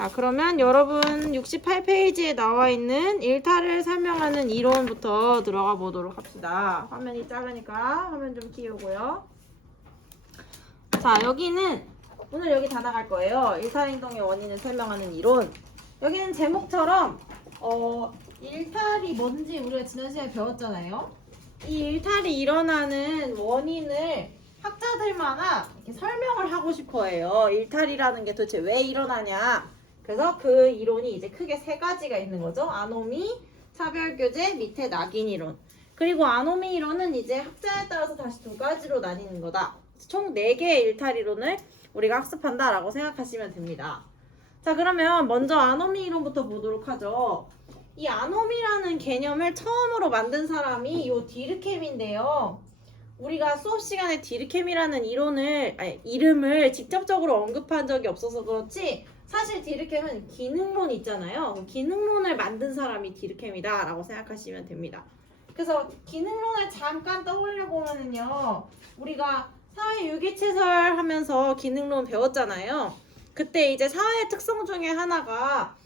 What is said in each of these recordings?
자, 그러면 여러분 68페이지에 나와 있는 일탈을 설명하는 이론부터 들어가 보도록 합시다. 화면이 작으니까 화면 좀 키우고요. 자, 여기는 오늘 여기 다 나갈 거예요. 일탈행동의 원인을 설명하는 이론. 여기는 제목처럼 일탈이 뭔지 우리가 지난 시간에 배웠잖아요. 이 일탈이 일어나는 원인을 학자들마다 이렇게 설명을 하고 싶어 해요. 일탈이라는 게 도대체 왜 일어나냐. 그래서 그 이론이 이제 크게 세 가지가 있는 거죠. 아노미, 차별교제, 밑에 낙인 이론. 그리고 아노미 이론은 이제 학자에 따라서 다시 두 가지로 나뉘는 거다. 총 4개의 일탈 이론을 우리가 학습한다라고 생각하시면 됩니다. 자, 그러면 먼저 아노미 이론부터 보도록 하죠. 이 아노미라는 개념을 처음으로 만든 사람이 이 디르켐인데요. 우리가 수업 시간에 디르켐이라는 이름을 직접적으로 언급한 적이 없어서 그렇지 사실 디르켐은 기능론 있잖아요. 기능론을 만든 사람이 디르켐이다 라고 생각하시면 됩니다. 그래서 기능론을 잠깐 떠올려 보면은요, 우리가 사회유기체설 하면서 기능론 배웠잖아요. 그때 이제 사회의 특성 중에 하나가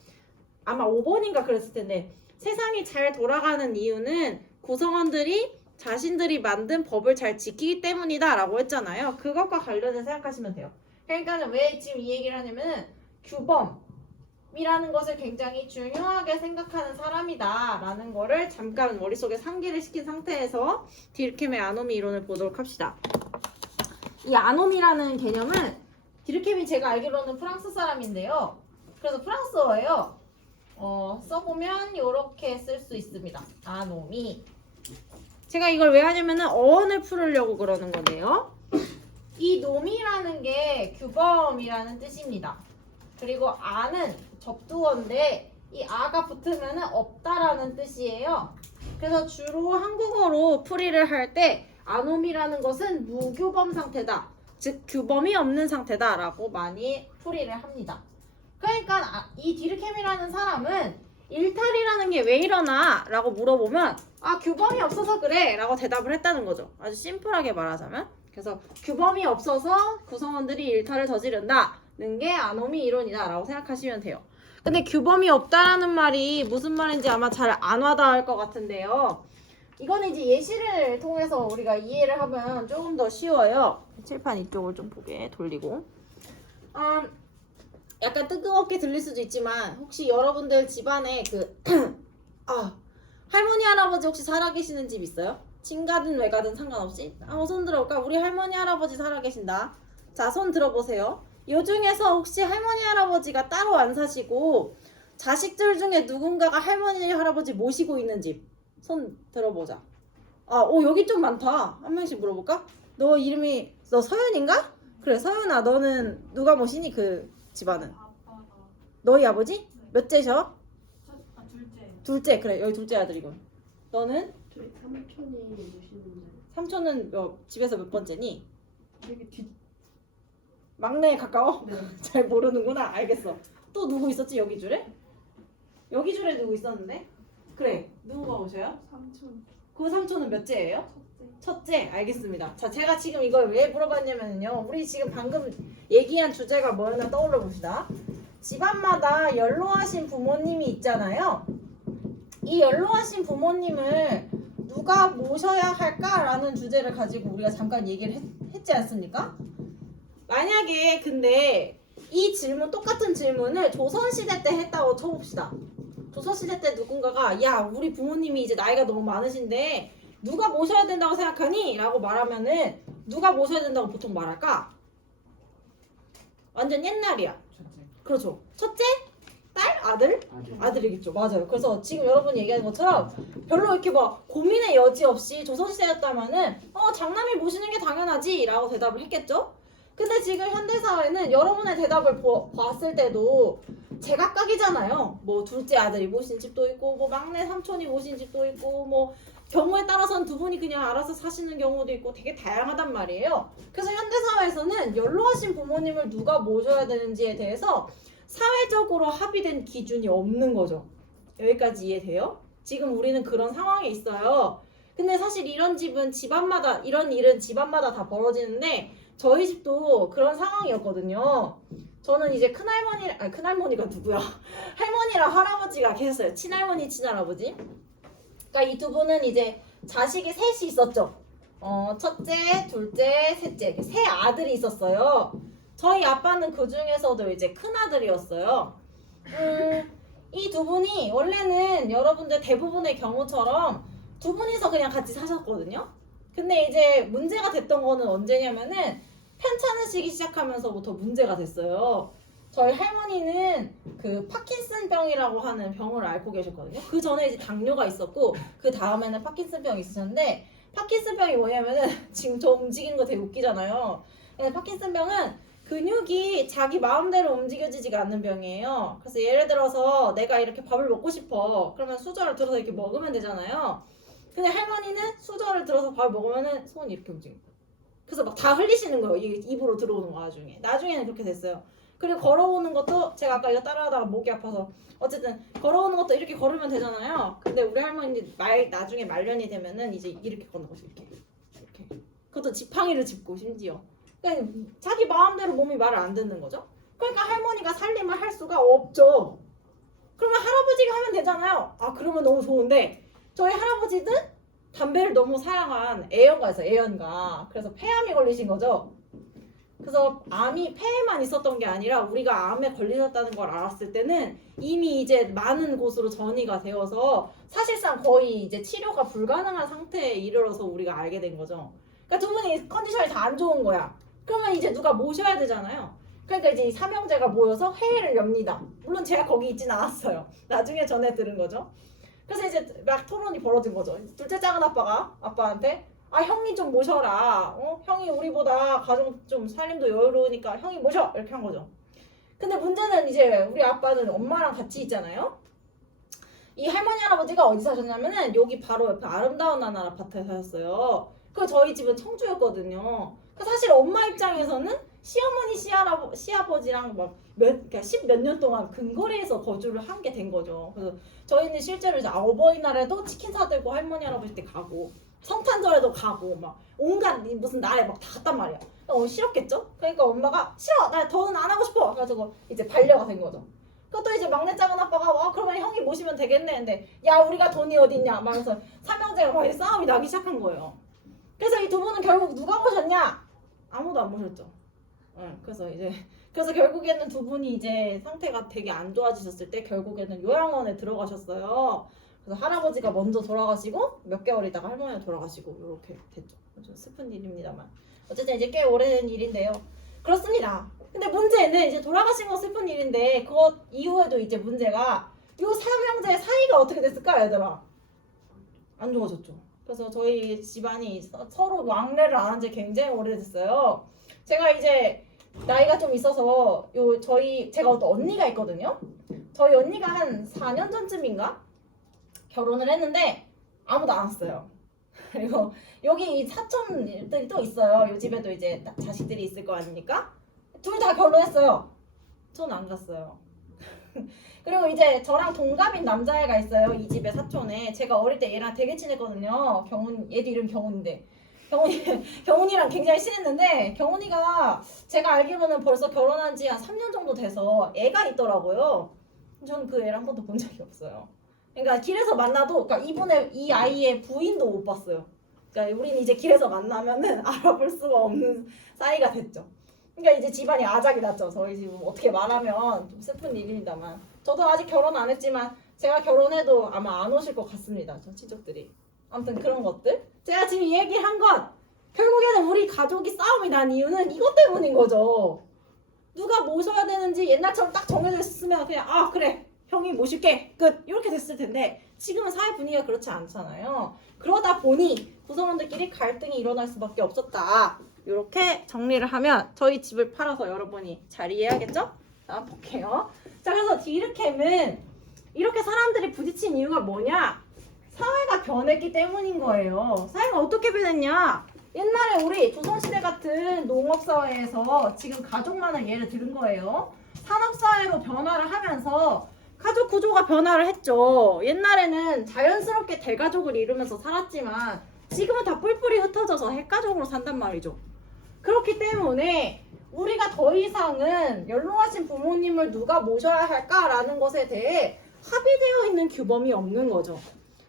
아마 5번인가 그랬을 텐데, 세상이 잘 돌아가는 이유는 구성원들이 자신들이 만든 법을 잘 지키기 때문이다 라고 했잖아요. 그것과 관련해서 생각하시면 돼요. 그러니까 왜 지금 이 얘기를 하냐면은 규범이라는 것을 굉장히 중요하게 생각하는 사람이다 라는 거를 잠깐 머릿속에 상기를 시킨 상태에서 디르켐의 아노미 이론을 보도록 합시다. 이 아노미라는 개념은 디르켐이 제가 알기로는 프랑스 사람인데요. 그래서 프랑스어예요. 써보면 이렇게 쓸 수 있습니다. 아노미. 제가 이걸 왜 하냐면은 어원을 풀으려고 그러는 건데요. 이 노미라는 게 규범이라는 뜻입니다. 그리고 아는 접두어인데 이 아가 붙으면은 없다라는 뜻이에요. 그래서 주로 한국어로 풀이를 할 때 아노미라는 것은 무규범 상태다. 즉 규범이 없는 상태다 라고 많이 풀이를 합니다. 그러니까 이 디르켐이라는 사람은 일탈이라는 게 왜 일어나? 라고 물어보면 규범이 없어서 그래 라고 대답을 했다는 거죠. 아주 심플하게 말하자면. 그래서 규범이 없어서 구성원들이 일탈을 저지른다는 게 아노미 이론이다 라고 생각하시면 돼요. 근데 규범이 없다라는 말이 무슨 말인지 아마 잘 안 와닿을 것 같은데요. 이거는 이제 예시를 통해서 우리가 이해를 하면 조금 더 쉬워요. 칠판 이쪽을 좀 보게 돌리고. 약간 뜨겁게 들릴 수도 있지만 혹시 여러분들 집안에 할머니 할아버지 혹시 살아계시는 집 있어요? 친가든 외가든 상관없이? 손 들어볼까? 우리 할머니 할아버지 살아계신다. 자, 손 들어보세요. 요 중에서 혹시 할머니 할아버지가 따로 안 사시고 자식들 중에 누군가가 할머니 할아버지 모시고 있는 집 손 들어보자. 여기 좀 많다. 한 명씩 물어볼까? 너 서윤인가? 그래, 서윤아, 너는 누가 모시니? 그 집안은? 아빠가. 너희 아버지? 네. 몇째셔? 둘째. 둘째. 그래, 여기 둘째 아들이군. 너는? 저희 삼촌이 모시는데 삼촌은 집에서 몇 번째니? 되게 막내에 가까워? 네. 잘 모르는구나. 알겠어. 또 누구 있었지? 여기 줄에? 여기 줄에 누구 있었는데? 그래, 누구가 오셔요? 삼촌 그 삼촌은 몇째예요? 첫째. 첫째. 알겠습니다. 자, 제가 지금 이걸 왜 물어봤냐면요, 우리 지금 방금 얘기한 주제가 뭐였나 떠올려 봅시다. 집안마다 연로하신 부모님이 있잖아요. 이 연로하신 부모님을 누가 모셔야 할까라는 주제를 가지고 우리가 잠깐 얘기를 했지 않습니까? 만약에 근데 이 질문, 똑같은 질문을 조선시대 때 했다고 쳐봅시다. 조선시대 때 누군가가 우리 부모님이 이제 나이가 너무 많으신데 누가 모셔야 된다고 생각하니? 라고 말하면은 누가 모셔야 된다고 보통 말할까? 완전 옛날이야. 첫째. 그렇죠. 첫째? 딸? 아들? 아들이겠죠. 맞아요. 그래서 지금 여러분이 얘기하는 것처럼 별로 이렇게 막 고민의 여지 없이 조선시대였다면은 장남이 모시는 게 당연하지 라고 대답을 했겠죠. 근데 지금 현대사회는 여러분의 대답을 봤을 때도 제각각이잖아요. 뭐 둘째 아들이 모신 집도 있고 뭐 막내 삼촌이 모신 집도 있고 뭐 경우에 따라서는 두 분이 그냥 알아서 사시는 경우도 있고 되게 다양하단 말이에요. 그래서 현대사회에서는 연로하신 부모님을 누가 모셔야 되는지에 대해서 사회적으로 합의된 기준이 없는 거죠. 여기까지 이해돼요? 지금 우리는 그런 상황에 있어요. 근데 사실 이런 일은 집안마다 다 벌어지는데 저희 집도 그런 상황이었거든요. 저는 이제 큰할머니가 누구야? 할머니랑 할아버지가 계셨어요. 친할머니, 친할아버지. 그러니까 이 두 분은 이제 자식이 셋이 있었죠. 첫째, 둘째, 셋째. 세 아들이 있었어요. 저희 아빠는 그 중에서도 이제 큰 아들이었어요. 이 두 분이 원래는 여러분들 대부분의 경우처럼 두 분이서 그냥 같이 사셨거든요. 근데 이제 문제가 됐던 거는 언제냐면은 편찮으 시기 시작하면서부터 문제가 됐어요. 저희 할머니는 그 파킨슨병이라고 하는 병을 앓고 계셨거든요. 그 전에 이제 당뇨가 있었고 그 다음에는 파킨슨병이 있으셨는데 파킨슨병이 뭐냐면은 지금 저 움직이는 거 되게 웃기잖아요. 근데 파킨슨병은 근육이 자기 마음대로 움직여지지가 않는 병이에요. 그래서 예를 들어서 내가 이렇게 밥을 먹고 싶어. 그러면 수저를 들어서 이렇게 먹으면 되잖아요. 근데 할머니는 수저를 들어서 밥을 먹으면은 손이 이렇게 움직여요. 그래서 막 다 흘리시는 거예요. 이게 입으로 들어오는 와중에. 나중에는 그렇게 됐어요. 그리고 걸어오는 것도 제가 아까 이거 따라하다가 목이 아파서 어쨌든 걸어오는 것도 이렇게 걸으면 되잖아요. 근데 우리 할머니 나중에 말년이 되면은 이제 이렇게 걷는 거죠. 이렇게. 그것도 지팡이를 짚고 심지어. 그러니까 자기 마음대로 몸이 말을 안 듣는 거죠. 그러니까 할머니가 살림을 할 수가 없죠. 그러면 할아버지가 하면 되잖아요. 아 그러면 너무 좋은데 저희 할아버지는 담배를 너무 사랑한 애연가. 그래서 폐암이 걸리신 거죠. 그래서 암이 폐에만 있었던 게 아니라 우리가 암에 걸리셨다는 걸 알았을 때는 이미 이제 많은 곳으로 전이가 되어서 사실상 거의 이제 치료가 불가능한 상태에 이르러서 우리가 알게 된 거죠. 그러니까 두 분이 컨디션이 다 안 좋은 거야. 그러면 이제 누가 모셔야 되잖아요. 그러니까 이제 이 삼형제가 모여서 회의를 엽니다. 물론 제가 거기 있진 않았어요. 나중에 전해 들은 거죠. 그래서 이제 막 토론이 벌어진 거죠. 둘째 작은 아빠가 아빠한테 아 형이 좀 모셔라. 형이 우리보다 가정 좀 살림도 여유로우니까 형이 모셔 이렇게 한 거죠. 근데 문제는 이제 우리 아빠는 엄마랑 같이 있잖아요. 이 할머니 할아버지가 어디 사셨냐면은 여기 바로 옆에 아름다운 나날 아파트에 사셨어요. 그 저희 집은 청주였거든요. 그 사실 엄마 입장에서는 시어머니 시아버지랑 막 그러니까 10몇 년 동안 근거리에서 거주를 한 게 된 거죠. 그래서 저희는 실제로 이제 어버이날에도 치킨 사들고 할머니 할아버지 때 가고 성탄절에도 가고 막 온갖 무슨 날에 막 다 갔단 말이야. 싫었겠죠? 그러니까 엄마가 싫어 나 더는 안 하고 싶어. 그래가지고 이제 반려가 된 거죠. 그것도 이제 막내 작은 아빠가 그러면 형이 모시면 되겠네. 근데 야 우리가 돈이 어딨냐 말면서 삼형제가 막 싸움이 나기 시작한 거예요. 그래서 이 두 분은 결국 누가 모셨냐? 아무도 안 모셨죠. 그래서 결국에는 두 분이 이제 상태가 되게 안 좋아지셨을 때 결국에는 요양원에 들어가셨어요. 그래서 할아버지가 먼저 돌아가시고 몇 개월 있다가 할머니가 돌아가시고 이렇게 됐죠. 좀 슬픈 일입니다만 어쨌든 이제 꽤 오래된 일인데요. 그렇습니다. 근데 문제는 이제 돌아가신 건 슬픈 일인데 그것 이후에도 이제 문제가 요 삼형제의 사이가 어떻게 됐을까 얘들아? 안 좋아졌죠. 그래서 저희 집안이 서로 왕래를 안 한 지 굉장히 오래됐어요. 제가 이제 나이가 좀 있어서 제가 어떤 언니가 있거든요. 저희 언니가 한 4년 전쯤인가 결혼을 했는데 아무도 안 왔어요. 그리고 여기 이 사촌들이 또 있어요. 이 집에도 이제 자식들이 있을 거 아닙니까? 둘 다 결혼했어요. 저는 안 갔어요. 그리고 이제 저랑 동갑인 남자애가 있어요. 이 집에 사촌에. 제가 어릴 때 얘랑 되게 친했거든요. 얘도 이름 경훈인데. 경훈이랑 굉장히 친했는데 경훈이가 제가 알기로는 벌써 결혼한 지 한 3년 정도 돼서 애가 있더라고요. 저는 그 애를 한 번도 본 적이 없어요. 그러니까 길에서 만나도 그러니까 이 아이의 부인도 못 봤어요. 그러니까 우리는 이제 길에서 만나면은 알아볼 수가 없는 사이가 됐죠. 그러니까 이제 집안이 아작이 났죠. 저희 집은 어떻게 말하면 좀 슬픈 일입니다만 저도 아직 결혼 안 했지만 제가 결혼해도 아마 안 오실 것 같습니다. 저 친척들이. 아무튼 그런 것들. 제가 지금 얘기한 건 결국에는 우리 가족이 싸움이 난 이유는 이것 때문인 거죠. 누가 모셔야 되는지 옛날처럼 딱 정해져 있으면 그냥 아 그래 형이 모실게 끝 이렇게 됐을 텐데 지금은 사회 분위기가 그렇지 않잖아요. 그러다 보니 구성원들끼리 갈등이 일어날 수밖에 없었다. 이렇게 정리를 하면 저희 집을 팔아서 여러분이 잘 이해하겠죠? 자 볼게요. 자 그래서 디르캠은 이렇게 사람들이 부딪힌 이유가 뭐냐? 사회가 변했기 때문인 거예요. 사회가 어떻게 변했냐? 옛날에 우리 조선시대 같은 농업사회에서 지금 가족만을 예를 들은 거예요. 산업사회로 변화를 하면서 가족 구조가 변화를 했죠. 옛날에는 자연스럽게 대가족을 이루면서 살았지만 지금은 다 뿔뿔이 흩어져서 핵가족으로 산단 말이죠. 그렇기 때문에 우리가 더 이상은 연로하신 부모님을 누가 모셔야 할까라는 것에 대해 합의되어 있는 규범이 없는 거죠.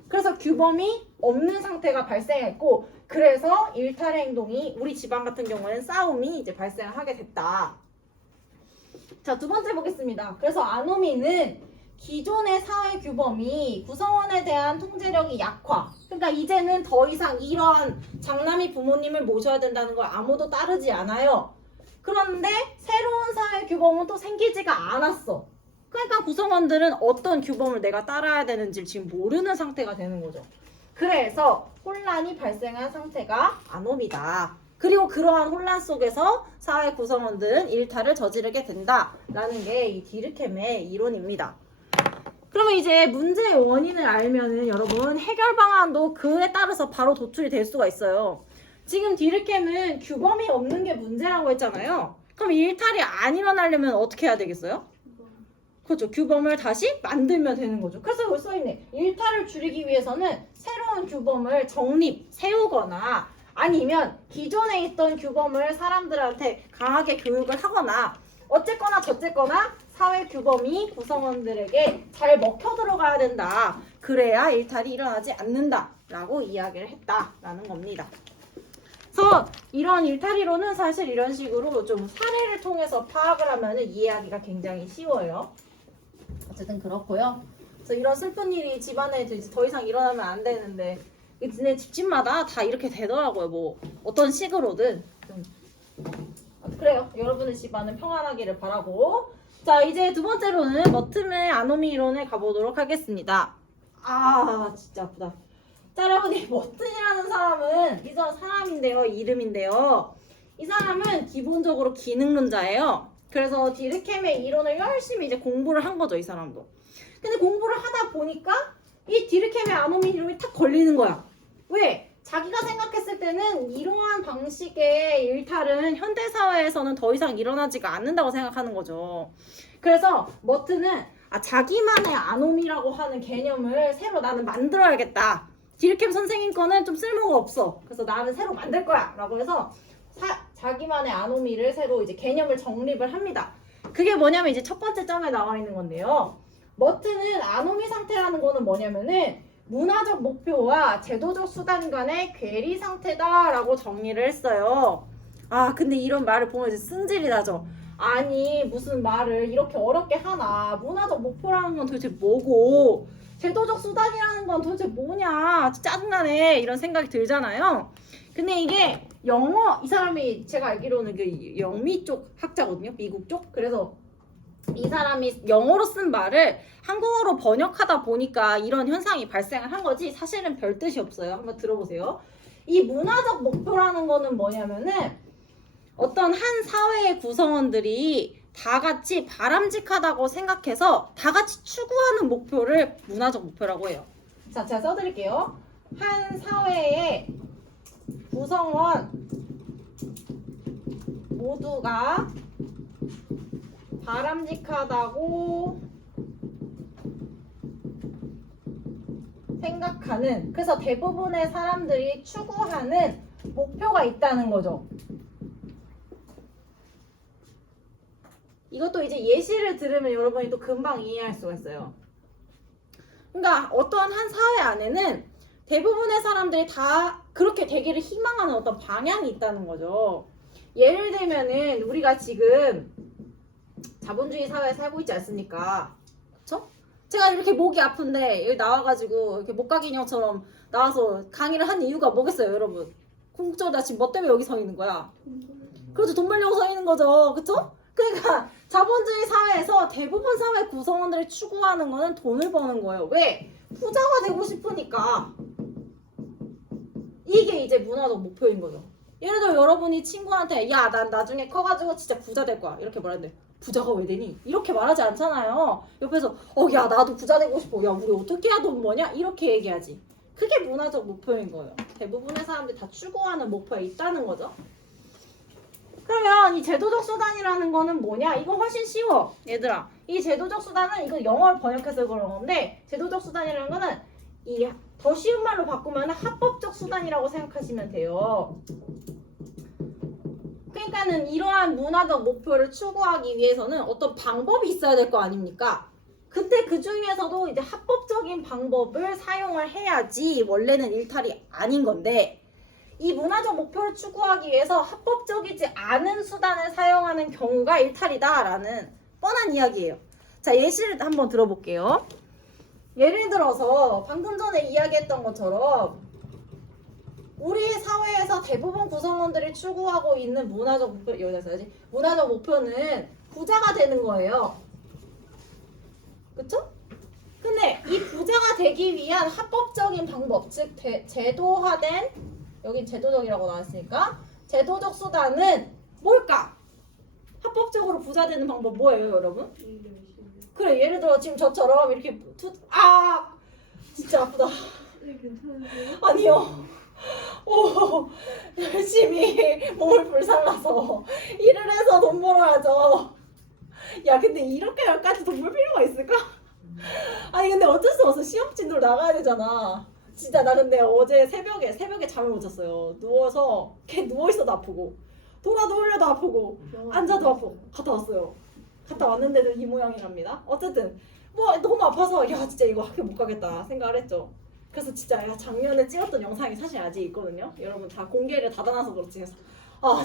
그래서 규범이 없는 상태가 발생했고, 그래서 일탈 행동이 우리 집안 같은 경우에는 싸움이 이제 발생하게 됐다. 자, 두 번째 보겠습니다. 그래서 아노미는 기존의 사회 규범이 구성원에 대한 통제력이 약화. 그러니까 이제는 더 이상 이러한 장남이 부모님을 모셔야 된다는 걸 아무도 따르지 않아요. 그런데 새로운 사회 규범은 또 생기지가 않았어. 그러니까 구성원들은 어떤 규범을 내가 따라야 되는지 지금 모르는 상태가 되는 거죠. 그래서 혼란이 발생한 상태가 아노미다. 그리고 그러한 혼란 속에서 사회 구성원들은 일탈을 저지르게 된다라는 게 이 디르켐의 이론입니다. 그러면 이제 문제의 원인을 알면은 여러분 해결 방안도 그에 따라서 바로 도출이 될 수가 있어요. 지금 디르켐은 규범이 없는 게 문제라고 했잖아요. 그럼 일탈이 안 일어나려면 어떻게 해야 되겠어요? 그렇죠. 규범을 다시 만들면 되는 거죠. 그래서 여기 써있네. 일탈을 줄이기 위해서는 새로운 규범을 세우거나 아니면 기존에 있던 규범을 사람들한테 강하게 교육을 하거나 어쨌거나 저쨌거나 사회 규범이 구성원들에게 잘 먹혀 들어가야 된다. 그래야 일탈이 일어나지 않는다라고 이야기를 했다라는 겁니다. 그래서 이런 일탈이론은 사실 이런 식으로 좀 사례를 통해서 파악을 하면 이해하기가 굉장히 쉬워요. 어쨌든 그렇고요. 그래서 이런 슬픈 일이 집안에 더 이상 일어나면 안 되는데 이제 집집마다 다 이렇게 되더라고요. 뭐 어떤 식으로든 그래요. 여러분의 집안은 평안하기를 바라고. 자, 이제 두 번째로는 머튼의 아노미 이론에 가보도록 하겠습니다. 아, 진짜 아프다. 자, 여러분 이 머튼이라는 사람은 이 사람인데요, 이름인데요. 이 사람은 기본적으로 기능론자예요. 그래서 디르켐의 이론을 열심히 이제 공부를 한 거죠, 이 사람도. 근데 공부를 하다 보니까 이 디르켐의 아노미 이론이 탁 걸리는 거야. 왜? 자기가 생각했을 때는 이러한 방식의 일탈은 현대사회에서는 더 이상 일어나지가 않는다고 생각하는 거죠. 그래서 머튼은 자기만의 아노미라고 하는 개념을 새로 나는 만들어야겠다. 디르켐 선생님 거는 좀 쓸모가 없어. 그래서 나는 새로 만들 거야. 라고 해서 자기만의 아노미를 새로 이제 개념을 정립을 합니다. 그게 뭐냐면 이제 첫 번째 점에 나와 있는 건데요. 머튼은 아노미 상태라는 거는 뭐냐면은 문화적 목표와 제도적 수단 간의 괴리 상태다라고 정리를 했어요. 아, 근데 이런 말을 보면 이제 승질이 나죠. 아니, 무슨 말을 이렇게 어렵게 하나. 문화적 목표라는 건 도대체 뭐고 제도적 수단이라는 건 도대체 뭐냐. 짜증나네. 이런 생각이 들잖아요. 근데 이게 영어, 이 사람이 제가 알기로는 그 영미 쪽 학자거든요. 미국 쪽. 그래서 이 사람이 영어로 쓴 말을 한국어로 번역하다 보니까 이런 현상이 발생을 한 거지 사실은 별 뜻이 없어요. 한번 들어보세요. 이 문화적 목표라는 거는 뭐냐면은 어떤 한 사회의 구성원들이 다 같이 바람직하다고 생각해서 다 같이 추구하는 목표를 문화적 목표라고 해요. 자, 제가 써드릴게요. 한 사회의 구성원 모두가 바람직하다고 생각하는, 그래서 대부분의 사람들이 추구하는 목표가 있다는 거죠. 이것도 이제 예시를 들으면 여러분이 또 금방 이해할 수가 있어요. 그러니까 어떠한 한 사회 안에는 대부분의 사람들이 다 그렇게 되기를 희망하는 어떤 방향이 있다는 거죠. 예를 들면은 우리가 지금 자본주의 사회에 살고 있지 않습니까? 그쵸? 제가 이렇게 목이 아픈데 여기 나와가지고 이렇게 목각인형처럼 나와서 강의를 한 이유가 뭐겠어요, 여러분? 궁극적으로 나 지금 뭐 때문에 여기 서 있는 거야? 그렇죠, 돈 벌려고 서 있는 거죠, 그쵸? 그러니까 자본주의 사회에서 대부분 사회 구성원들이 추구하는 거는 돈을 버는 거예요. 왜? 부자가 되고 싶으니까. 이게 이제 문화적 목표인 거죠. 예를 들어 여러분이 친구한테 야, 난 나중에 커가지고 진짜 부자 될 거야 이렇게 말하는데 부자가 왜 되니? 이렇게 말하지 않잖아요. 옆에서 야, 나도 부자 되고 싶어. 야, 우리 어떻게 해야 돈 버냐? 이렇게 얘기하지. 그게 문화적 목표인 거예요. 대부분의 사람들이 다 추구하는 목표가 있다는 거죠. 그러면 이 제도적 수단이라는 거는 뭐냐? 이거 훨씬 쉬워. 얘들아, 이 제도적 수단은 이거 영어를 번역해서 그런 건데 제도적 수단이라는 거는 이 더 쉬운 말로 바꾸면 합법적 수단이라고 생각하시면 돼요. 그러니까는 이러한 문화적 목표를 추구하기 위해서는 어떤 방법이 있어야 될 거 아닙니까? 그때 그 중에서도 이제 합법적인 방법을 사용을 해야지 원래는 일탈이 아닌 건데 이 문화적 목표를 추구하기 위해서 합법적이지 않은 수단을 사용하는 경우가 일탈이다라는 뻔한 이야기예요. 자, 예시를 한번 들어볼게요. 예를 들어서 방금 전에 이야기했던 것처럼 우리 사회에서 대부분 구성원들이 추구하고 있는 문화적 목표, 여기다 써야지. 문화적 목표는 부자가 되는 거예요. 그쵸? 근데 이 부자가 되기 위한 합법적인 방법, 즉 제도화된, 여긴 제도적이라고 나왔으니까 제도적 수단은 뭘까? 합법적으로 부자 되는 방법 뭐예요, 여러분? 그래, 예를 들어 지금 저처럼 이렇게 진짜 아프다. 괜찮으세요? 아니요. 오, 열심히 몸을 불살라서 일을 해서 돈 벌어야죠. 야, 근데 이렇게까지 돈 벌 필요가 있을까? 아니, 근데 어쩔 수 없어. 시험 진도로 나가야 되잖아. 진짜 나 근데 어제 새벽에 잠을 못 잤어요. 누워서 걔 누워있어도 아프고 돌아 누우려도 아프고 앉아도 아프고 갔다 왔어요. 갔다 왔는데도 이 모양이랍니다. 어쨌든 뭐 너무 아파서 야 진짜 이거 학교 못 가겠다 생각을 했죠. 그래서 진짜 작년에 찍었던 영상이 사실 아직 있거든요. 여러분 다 공개를 닫아놔서 그렇지 해서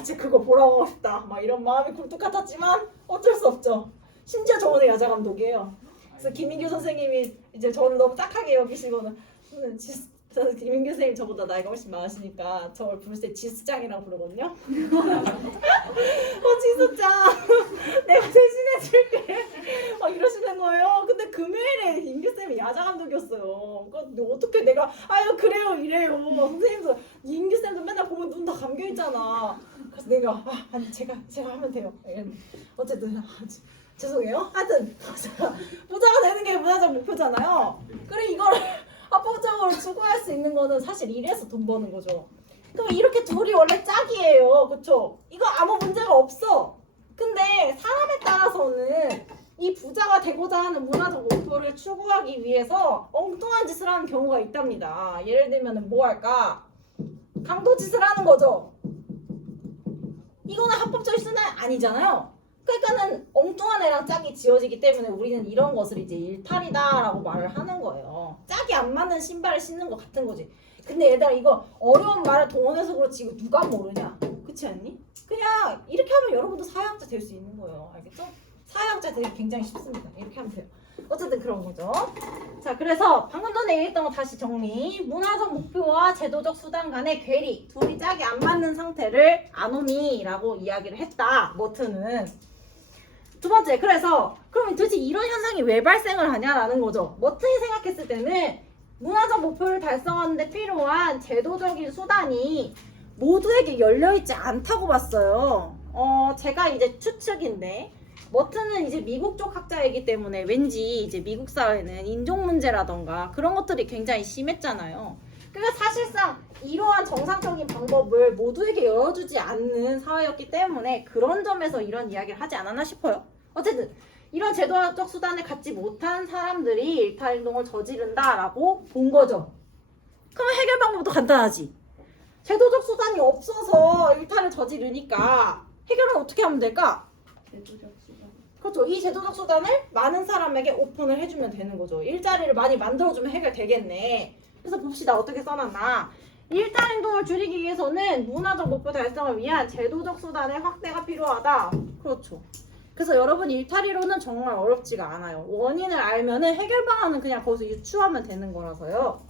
진짜 그거 보러 가고 싶다 막 이런 마음이 굴뚝 같았지만 어쩔 수 없죠. 심지어 저 오늘 여자 감독이에요. 그래서 김민규 선생님이 이제 저를 너무 딱하게 여기시고는 저는 김민규 선생님 저보다 나이가 훨씬 많으시니까 저를 부를 때 지수짱이라고 부르거든요. 지수짱 내가 대신해줄게 막 이러시는 거예요. 근데 금요일에 임규쌤이 야자 감독이었어요. 그러니까 어떻게 내가 아유 그래요 이래요. 선생님도 임규쌤도 맨날 보면 눈 다 감겨있잖아. 그래서 내가 아니 제가 하면 돼요. 어쨌든 죄송해요. 하여튼 부자가 되는 게 문화적 목표잖아요. 그래 이거를 합법적으로 추구할 수 있는 거는 사실 일해서 돈 버는 거죠. 그럼 이렇게 둘이 원래 짝이에요. 그쵸? 이거 아무 문제가 없어. 근데 사람에 따라서는 이 부자가 되고자 하는 문화적 목표를 추구하기 위해서 엉뚱한 짓을 하는 경우가 있답니다. 예를 들면 뭐 할까? 강도짓을 하는 거죠. 이거는 합법적인 수단 아니잖아요. 그러니까는 엉뚱한 애랑 짝이 지어지기 때문에 우리는 이런 것을 이제 일탈이다라고 말을 하는 거예요. 짝이 안 맞는 신발을 신는 것 같은 거지. 근데 얘들아 이거 어려운 말을 동원해서 그렇지 이거 누가 모르냐? 그렇지 않니? 그냥 이렇게 하면 여러분도 사회학자 될 수 있는 거예요. 알겠죠? 사회학자 되기 굉장히 쉽습니다. 이렇게 하면 돼요. 어쨌든 그런 거죠. 자, 그래서 방금 전에 얘기했던 거 다시 정리. 문화적 목표와 제도적 수단 간의 괴리, 둘이 짝이 안 맞는 상태를 아노미라고 이야기를 했다. 머튼은. 두 번째, 그래서 그럼 도대체 이런 현상이 왜 발생을 하냐라는 거죠. 머튼이 생각했을 때는 문화적 목표를 달성하는 데 필요한 제도적인 수단이 모두에게 열려있지 않다고 봤어요. 제가 이제 추측인데 머튼은 이제 미국 쪽 학자이기 때문에 왠지 이제 미국 사회는 인종 문제라던가 그런 것들이 굉장히 심했잖아요. 그러니까 사실상 이러한 정상적인 방법을 모두에게 열어주지 않는 사회였기 때문에 그런 점에서 이런 이야기를 하지 않았나 싶어요. 어쨌든 이런 제도적 수단을 갖지 못한 사람들이 일탈행동을 저지른다라고 본 거죠. 그러면 해결 방법도 간단하지. 제도적 수단이 없어서 일탈을 저지르니까 해결은 어떻게 하면 될까? 제도적 수단. 그렇죠. 이 제도적 수단을 많은 사람에게 오픈을 해주면 되는 거죠. 일자리를 많이 만들어주면 해결되겠네. 그래서 봅시다. 어떻게 써놨나. 일탈 행동을 줄이기 위해서는 문화적 목표 달성을 위한 제도적 수단의 확대가 필요하다. 그렇죠. 그래서 여러분 일탈이론은 정말 어렵지가 않아요. 원인을 알면은 해결 방안은 그냥 거기서 유추하면 되는 거라서요.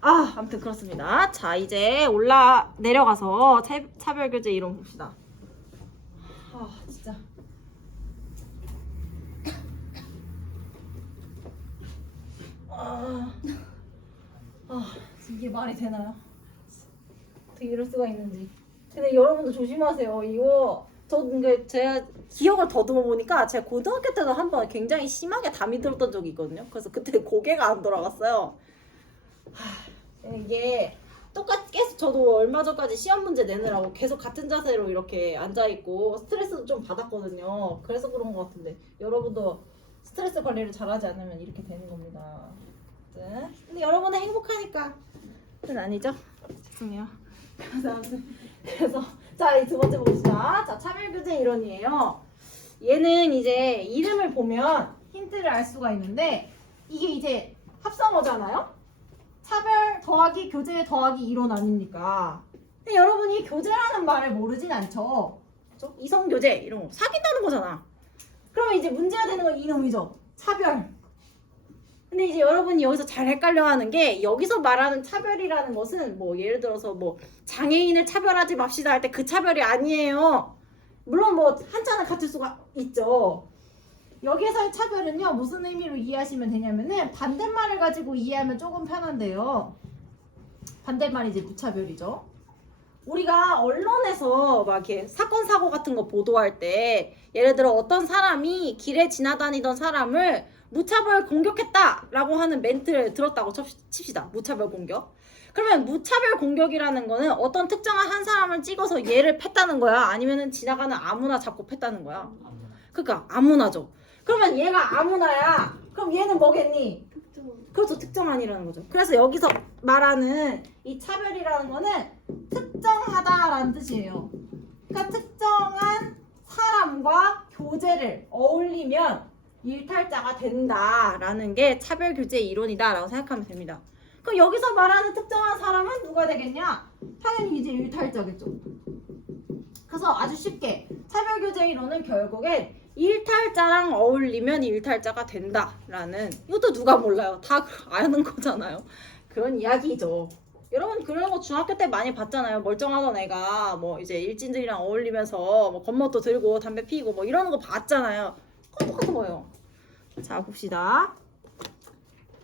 아무튼 그렇습니다. 자, 이제 내려가서 차별교제 이론 봅시다. 진짜. 이게 말이 되나요? 어떻게 이럴 수가 있는지. 근데 여러분도 조심하세요. 이거 제가 기억을 더듬어 보니까 제가 고등학교 때도 한번 굉장히 심하게 담이 들었던 적이 있거든요. 그래서 그때 고개가 안 돌아갔어요. 이게 똑같이 계속 저도 얼마 전까지 시험 문제 내느라고 계속 같은 자세로 이렇게 앉아있고 스트레스도 좀 받았거든요. 그래서 그런 것 같은데 여러분도 스트레스 관리를 잘하지 않으면 이렇게 되는 겁니다. 근데 여러분은 행복하니까 그건 아니죠? 죄송해요. 그래서 자, 이 두 번째 봅시다. 자, 차별교제 이론이에요. 얘는 이제 이름을 보면 힌트를 알 수가 있는데 이게 이제 합성어잖아요. 차별 더하기 교제 더하기 이론 아닙니까? 근데 여러분이 교제라는 말을 모르진 않죠. 그렇죠? 이성교제 이런 거 사귄다는 거잖아. 그러면 이제 문제가 되는 건 이놈이죠. 차별. 근데 이제 여러분이 여기서 잘 헷갈려하는 게 여기서 말하는 차별이라는 것은 뭐 예를 들어서 뭐 장애인을 차별하지 맙시다 할 때 그 차별이 아니에요. 물론 뭐 한자는 같을 수가 있죠. 여기서의 차별은요 무슨 의미로 이해하시면 되냐면은 반대말을 가지고 이해하면 조금 편한데요. 반대말이 이제 무차별이죠. 우리가 언론에서 막 이렇게 사건 사고 같은 거 보도할 때 예를 들어 어떤 사람이 길에 지나다니던 사람을 무차별 공격했다라고 하는 멘트를 들었다고 칩시다. 무차별 공격. 그러면 무차별 공격이라는 거는 어떤 특정한 한 사람을 찍어서 얘를 팼다는 거야? 아니면은 지나가는 아무나 잡고 팼다는 거야? 그러니까 아무나죠. 그러면 얘가 아무나야. 그럼 얘는 뭐겠니? 그렇죠. 특정한이라는 거죠. 그래서 여기서 말하는 이 차별이라는 거는 특정하다라는 뜻이에요. 그러니까 특정한 사람과 교제를 어울리면 일탈자가 된다라는 게 차별교제 이론이다라고 생각하면 됩니다. 그럼 여기서 말하는 특정한 사람은 누가 되겠냐? 당연히 이제 일탈자겠죠. 그래서 아주 쉽게 차별교제 이론은 결국엔 일탈자랑 어울리면 일탈자가 된다라는, 이것도 누가 몰라요. 다 아는 거잖아요. 그런 이야기죠. 여러분 그런 거 중학교 때 많이 봤잖아요. 멀쩡하던 애가 뭐 이제 일진들이랑 어울리면서 뭐 겉멋도 들고 담배 피우고 뭐 이러는 거 봤잖아요. 그거 똑같은 거예요. 자 봅시다.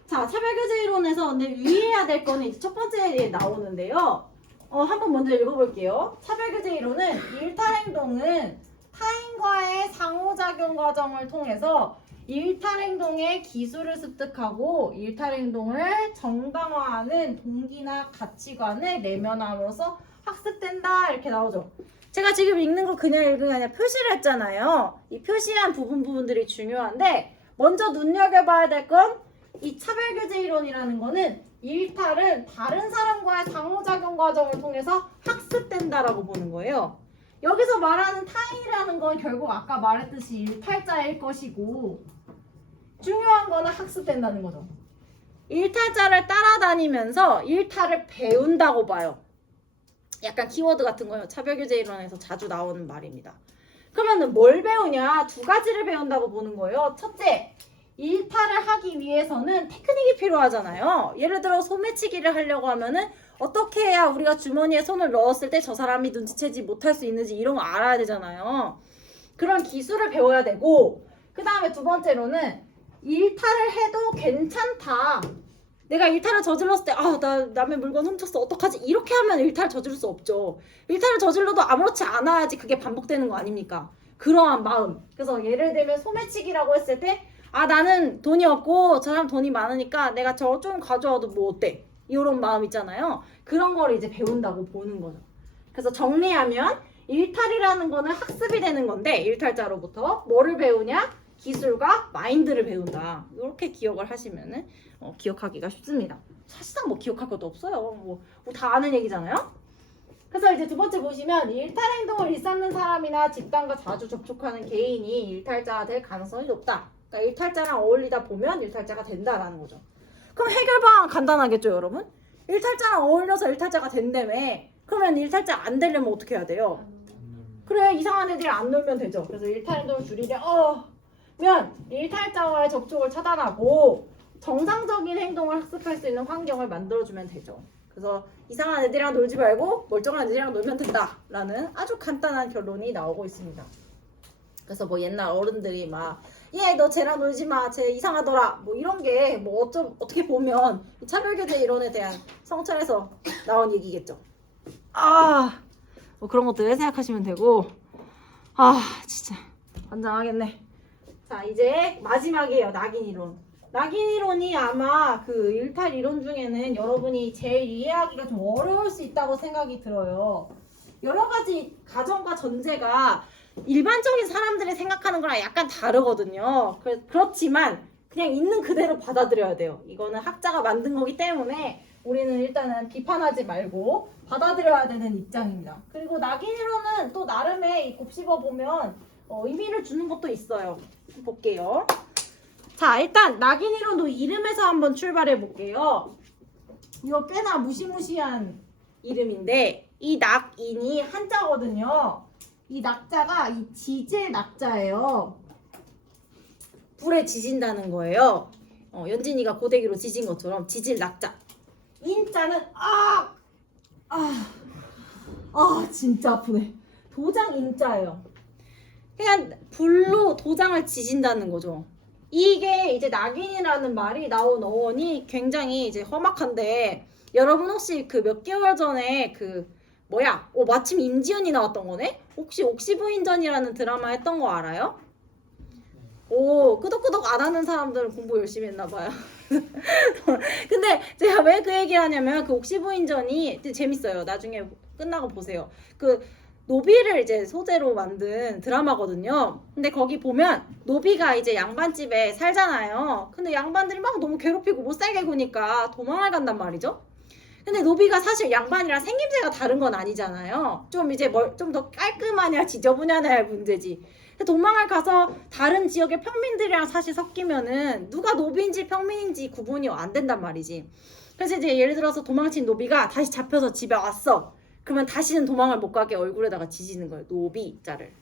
자 차별교제 이론에서 근데 유의해야 될 거는 이제 첫 번째에 나오는데요. 한번 먼저 읽어볼게요. 차별교제 이론은 일탈행동은 타인과의 상호작용 과정을 통해서 일탈행동의 기술을 습득하고 일탈행동을 정당화하는 동기나 가치관을 내면함으로써 학습된다 이렇게 나오죠. 제가 지금 읽는 거 그냥 읽은 게 아니라 표시를 했잖아요. 이 표시한 부분들이 중요한데 먼저 눈여겨봐야 될 건 이 차별교제 이론이라는 거는 일탈은 다른 사람과의 상호작용 과정을 통해서 학습된다라고 보는 거예요. 여기서 말하는 타인이라는 건 결국 아까 말했듯이 일탈자일 것이고 중요한 거는 학습된다는 거죠. 일탈자를 따라다니면서 일탈을 배운다고 봐요. 약간 키워드 같은 거요. 차별교제 이론에서 자주 나오는 말입니다. 그러면 뭘 배우냐? 두 가지를 배운다고 보는 거예요. 첫째, 일탈을 하기 위해서는 테크닉이 필요하잖아요. 예를 들어 소매치기를 하려고 하면은 어떻게 해야 우리가 주머니에 손을 넣었을 때 저 사람이 눈치채지 못할 수 있는지 이런 거 알아야 되잖아요. 그런 기술을 배워야 되고, 그 다음에 두 번째로는 일탈을 해도 괜찮다. 내가 일탈을 저질렀을 때 나 남의 물건 훔쳤어 어떡하지? 이렇게 하면 일탈을 저지를 수 없죠. 일탈을 저질러도 아무렇지 않아야지 그게 반복되는 거 아닙니까? 그러한 마음. 그래서 예를 들면 소매치기라고 했을 때 나는 돈이 없고 저 사람 돈이 많으니까 내가 저거 좀 가져와도 뭐 어때? 이런 마음 있잖아요. 그런 걸 이제 배운다고 보는 거죠. 그래서 정리하면 일탈이라는 거는 학습이 되는 건데 일탈자로부터 뭐를 배우냐? 기술과 마인드를 배운다. 이렇게 기억을 하시면은 기억하기가 쉽습니다. 사실상 뭐 기억할 것도 없어요. 뭐 다 아는 얘기잖아요. 그래서 이제 두 번째 보시면 일탈 행동을 일삼는 사람이나 집단과 자주 접촉하는 개인이 일탈자가 될 가능성이 높다. 그러니까 일탈자랑 어울리다 보면 일탈자가 된다라는 거죠. 그럼 해결 방안 간단하겠죠, 여러분? 일탈자랑 어울려서 일탈자가 된다며. 그러면 일탈자 안 되려면 어떻게 해야 돼요? 그래, 이상한 애들이 안 놀면 되죠. 그래서 일탈 행동을 줄이려면 일탈자와의 접촉을 차단하고 정상적인 행동을 학습할 수 있는 환경을 만들어주면 되죠. 그래서 이상한 애들이랑 놀지 말고 멀쩡한 애들이랑 놀면 된다라는 아주 간단한 결론이 나오고 있습니다. 그래서 뭐 옛날 어른들이 막 너 쟤랑 놀지 마, 쟤 이상하더라, 뭐 이런 게 뭐 어떻게 보면 차별교제 이론에 대한 성찰에서 나온 얘기겠죠. 뭐 그런 것들 생각하시면 되고, 진짜 환장하겠네. 자, 이제 마지막이에요. 낙인 이론. 낙인 이론이 아마 그 일탈 이론 중에는 여러분이 제일 이해하기가 좀 어려울 수 있다고 생각이 들어요. 여러 가지 가정과 전제가 일반적인 사람들이 생각하는 거랑 약간 다르거든요. 그렇지만 그냥 있는 그대로 받아들여야 돼요. 이거는 학자가 만든 거기 때문에 우리는 일단은 비판하지 말고 받아들여야 되는 입장입니다. 그리고 낙인이론은 또 나름의 이 곱씹어 보면 의미를 주는 것도 있어요. 볼게요. 자, 일단 낙인이론도 이름에서 한번 출발해 볼게요. 이거 꽤나 무시무시한 이름인데 이 낙인이 한자거든요. 이 낙자가 이 지질 낙자예요. 불에 지진다는 거예요. 연진이가 고데기로 지진 것처럼 지질 낙자. 인자는 진짜 아프네. 도장 인자예요. 그냥 불로 도장을 지진다는 거죠. 이게 이제 낙인이라는 말이 나온 어원이 굉장히 이제 험악한데 여러분 혹시 그 몇 개월 전에 마침 임지연이 나왔던 거네? 혹시 옥시부인전이라는 드라마 했던 거 알아요? 오, 끄덕끄덕 안 하는 사람들은 공부 열심히 했나 봐요. 근데 제가 왜 그 얘기를 하냐면 그 옥시부인전이 재밌어요. 나중에 끝나고 보세요. 그 노비를 이제 소재로 만든 드라마거든요. 근데 거기 보면 노비가 이제 양반집에 살잖아요. 근데 양반들이 막 너무 괴롭히고 못 살게 구니까 도망을 간단 말이죠. 근데 노비가 사실 양반이랑 생김새가 다른 건 아니잖아요. 좀 이제 좀 더 깔끔하냐 지저분하냐의 문제지. 도망을 가서 다른 지역의 평민들이랑 사실 섞이면은 누가 노비인지 평민인지 구분이 안 된단 말이지. 그래서 이제 예를 들어서 도망친 노비가 다시 잡혀서 집에 왔어. 그러면 다시는 도망을 못 가게 얼굴에다가 지지는 거예요. 노비 자를.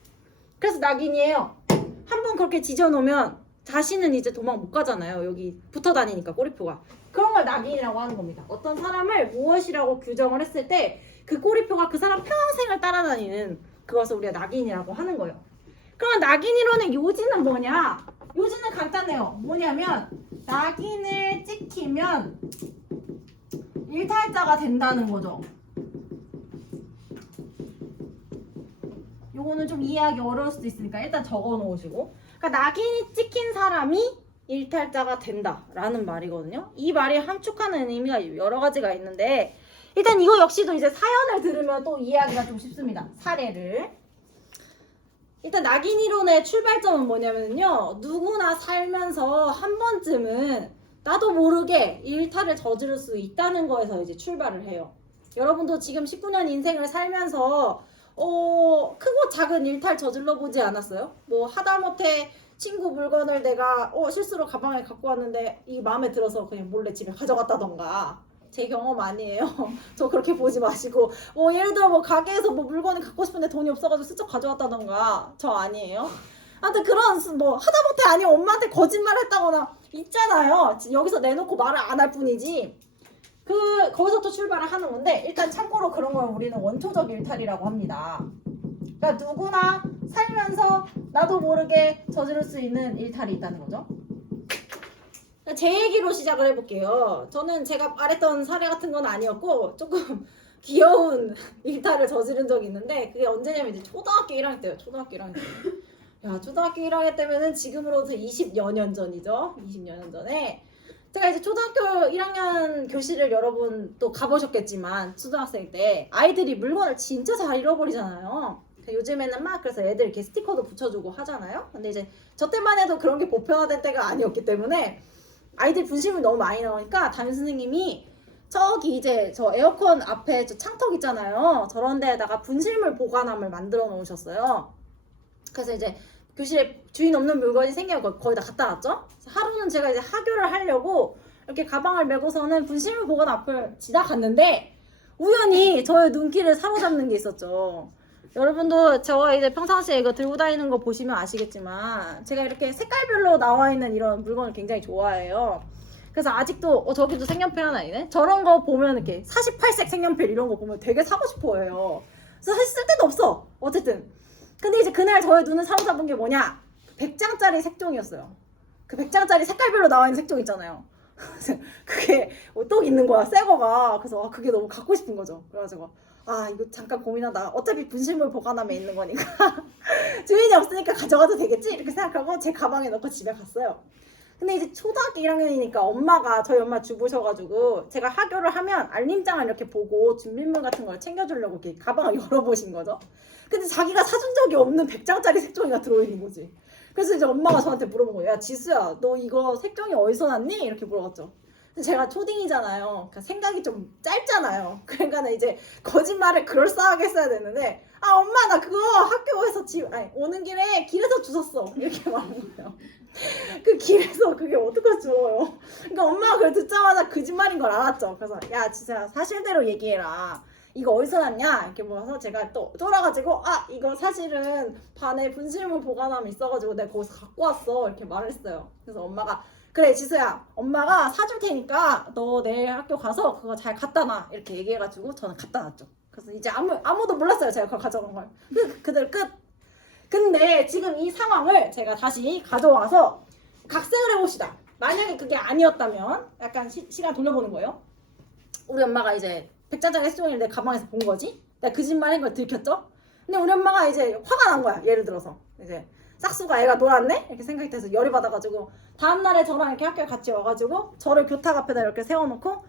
그래서 낙인이에요. 한번 그렇게 지져놓으면 다시는 이제 도망 못 가잖아요. 여기 붙어 다니니까 꼬리표가. 그런 걸 낙인이라고 하는 겁니다. 어떤 사람을 무엇이라고 규정을 했을 때 그 꼬리표가 그 사람 평생을 따라다니는 그것을 우리가 낙인이라고 하는 거예요. 그럼 낙인이론의 요지는 뭐냐? 요지는 간단해요. 뭐냐면 낙인을 찍히면 일탈자가 된다는 거죠. 요거는 좀 이해하기 어려울 수도 있으니까 일단 적어 놓으시고. 그러니까 낙인이 찍힌 사람이 일탈자가 된다라는 말이거든요. 이 말이 함축하는 의미가 여러 가지가 있는데 일단 이거 역시도 이제 사연을 들으면 또 이해하기가 좀 쉽습니다. 사례를. 일단 낙인이론의 출발점은 뭐냐면요. 누구나 살면서 한 번쯤은 나도 모르게 일탈을 저지를 수 있다는 거에서 이제 출발을 해요. 여러분도 지금 19년 인생을 살면서 크고 작은 일탈 저질러 보지 않았어요? 뭐 하다못해 친구 물건을 내가 실수로 가방에 갖고 왔는데 이게 마음에 들어서 그냥 몰래 집에 가져갔다던가. 제 경험 아니에요. 저 그렇게 보지 마시고 예를 들어 가게에서 물건을 갖고 싶은데 돈이 없어가지고 슬쩍 가져왔다던가. 저 아니에요. 아무튼 그런 하다못해 아니면 엄마한테 거짓말을 했다거나 있잖아요. 여기서 내놓고 말을 안 할 뿐이지. 거기서부터 출발을 하는 건데 일단 참고로 그런 걸 우리는 원초적 일탈이라고 합니다. 그러니까 누구나 살면서 나도 모르게 저지를 수 있는 일탈이 있다는 거죠. 제 얘기로 시작을 해볼게요. 저는 제가 말했던 사례 같은 건 아니었고 조금 귀여운 일탈을 저지른 적이 있는데 그게 언제냐면 이제 초등학교 1학년 때예요. 초등학교 1학년 때. 야, 초등학교 1학년 때면은 지금으로부터 20여 년 전이죠. 20여 년 전에 제가 이제 초등학교 1학년 교실을 여러분 또 가보셨겠지만 초등학생 때 아이들이 물건을 진짜 잘 잃어버리잖아요. 요즘에는 막 그래서 애들 이렇게 스티커도 붙여주고 하잖아요. 근데 이제 저 때만 해도 그런 게 보편화된 때가 아니었기 때문에 아이들 분실물이 너무 많이 나오니까 담임 선생님이 저기 이제 저 에어컨 앞에 저 창턱 있잖아요. 저런 데에다가 분실물 보관함을 만들어 놓으셨어요. 그래서 이제 교실에 주인 없는 물건이 생겨서 거기다 갖다 놨죠. 하루는 제가 이제 하교를 하려고 이렇게 가방을 메고서는 분실물 보관 앞을 지나갔는데 우연히 저의 눈길을 사로잡는 게 있었죠. 여러분도 저 이제 평상시에 이거 들고 다니는 거 보시면 아시겠지만 제가 이렇게 색깔별로 나와 있는 이런 물건을 굉장히 좋아해요. 그래서 아직도 저기도 색연필 하나 있네. 저런 거 보면 이렇게 48색 색연필 이런 거 보면 되게 사고 싶어해요. 그래서 사실 쓸 데도 없어. 어쨌든. 근데 이제 그날 저의 눈을 사로잡은 게 뭐냐? 100장짜리 색종이었어요. 그 100장짜리 색깔별로 나와 있는 색종 있잖아요. 그래서 그게 또 있는 거야, 새 거가. 그래서 그게 너무 갖고 싶은 거죠. 그래가지고 이거 잠깐 고민하다. 어차피 분실물 보관함에 있는 거니까 주인이 없으니까 가져가도 되겠지? 이렇게 생각하고 제 가방에 넣고 집에 갔어요. 근데 이제 초등학교 1학년이니까 엄마가 저희 엄마 주부셔가지고 제가 하교를 하면 알림장을 이렇게 보고 준비물 같은 걸 챙겨주려고 이렇게 가방을 열어보신 거죠. 근데 자기가 사준 적이 없는 100장짜리 색종이가 들어있는 거지. 그래서 이제 엄마가 저한테 물어본 거예요. 야, 지수야, 너 이거 색종이 어디서 났니? 이렇게 물어봤죠. 근데 제가 초딩이잖아요. 그러니까 생각이 좀 짧잖아요. 그러니까 이제 거짓말을 그럴싸하게 했어야 되는데 아 엄마 나 그거 학교에서 오는 길에 길에서 주웠어 이렇게 말하는 거예요. 그 길에서 그게 어떻게 주워요? 그러니까 엄마가 그걸 듣자마자 거짓말인 걸 알았죠. 그래서 야 진짜 사실대로 얘기해라. 이거 어디서 났냐? 이렇게 물어서 제가 또 쫄아가지고 아 이거 사실은 반에 분실물 보관함이 있어가지고 내가 거기서 갖고 왔어 이렇게 말을 했어요. 그래서 엄마가 그래 지수야 엄마가 사줄 테니까 너 내일 학교 가서 그거 잘 갖다 놔 이렇게 얘기해가지고 저는 갖다 놨죠. 그래서 이제 아무도 몰랐어요 제가 그걸 가져간 걸. 그대로 끝. 근데 지금 이 상황을 제가 다시 가져와서 각색을 해봅시다. 만약에 그게 아니었다면 약간 시간 돌려보는 거예요. 우리 엄마가 이제 100장짜리 색종이를 내 가방에서 본 거지. 내가 거짓말한 걸 들켰죠. 근데 우리 엄마가 이제 화가 난 거야. 예를 들어서 이제 싹수가 애가 놀았네? 이렇게 생각이 돼서 열이 받아가지고 다음날에 저랑 이렇게 학교에 같이 와가지고 저를 교탁 앞에다 이렇게 세워놓고